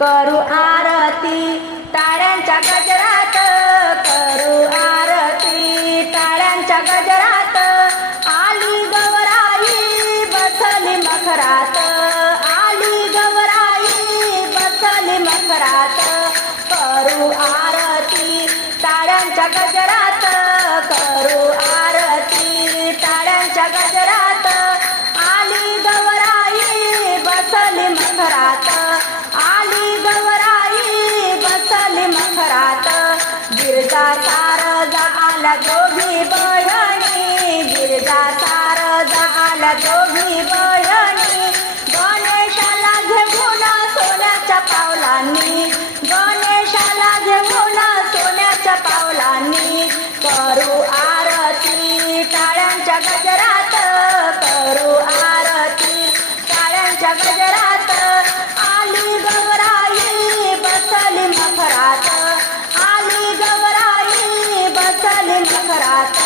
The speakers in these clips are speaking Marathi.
करू आरती. ताऱ्यांच्या गजरात करू आरती. टाळ्यांच्या गजरात आली गवराई बसली मखरात. आली गवराई बसली मखरात. करू आरती. ताऱ्यांच्या गजरात करू करू आरती टाळ्यांच्या गजरात करू आरती टाळ्यांच्या गजरात आली गवराई बसली मखरात आली गवराई बसली मखरात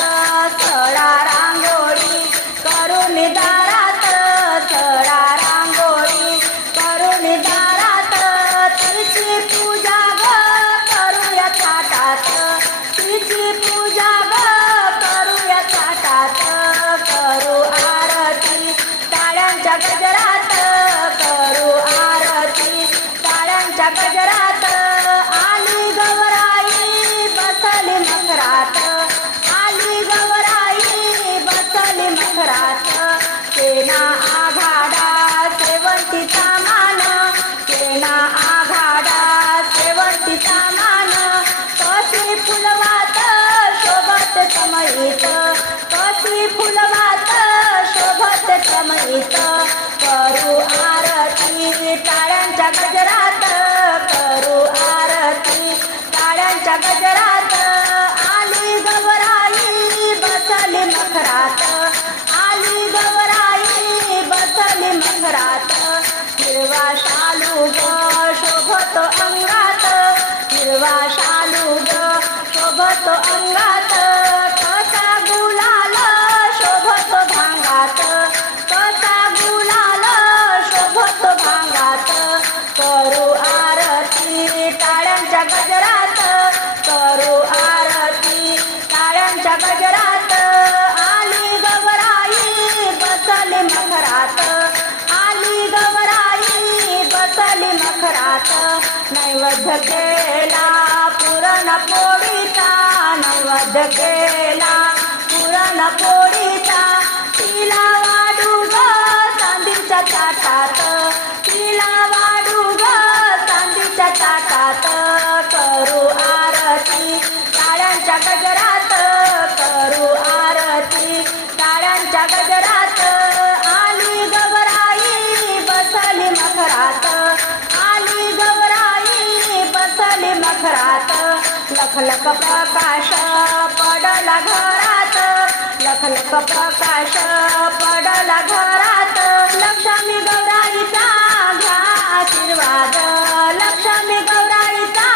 सडा गजरात आली गवराई बसली मखरात. आली गवराई बसली मखरात. सेना आघाडा शेवंतीचा मान. सेना आघाडा शेवंतीचा मान. कशी फुलवात शोभत समयीत कशी फुलवात शोभत समयीत करू आरती टाळ्यांच्या गजरात. टाळ्यांच्या मखरात नैवेद्य केला पुरण पोळीचा नैवेद्य केला. पुरण पोळीचा तिला वाढू ग चांदीच्या ताटात तिला वाढू ग चांदीच्या ताटात करू आरती टाळ्यांच्या गजरात. करू लख प्रकाश पडला घरात. लख प्रकाश पडला घरात. लक्ष्मी गौराईचा घ्या आशीर्वाद. लक्ष्मी गौराईचा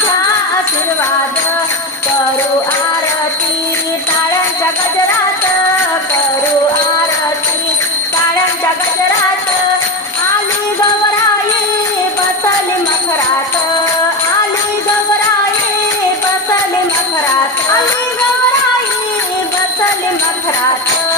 घ्या आशीर्वाद. करू आरती टाळ्यांच्या गजरात. करू आरती आम्ही बसली मखरात गवराई मखरात